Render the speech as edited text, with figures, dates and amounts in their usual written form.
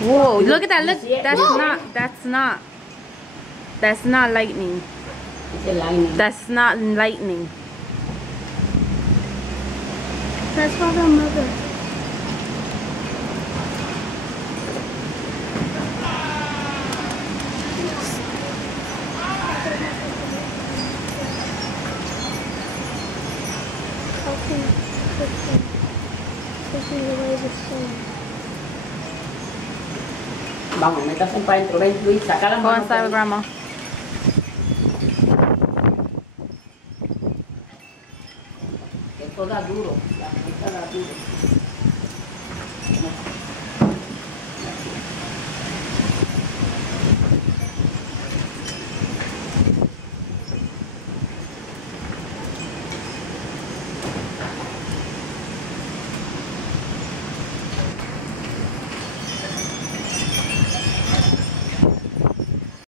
Whoa, look at that. Look, see it? that's not lightning. It's a lightning. That's not lightning. That's for the mother. Pushing away the sun. Vamos, métase para adentro. Ven, Luis, saca la Go mano. inside with grandma. Esto da duro. La puerta da duro.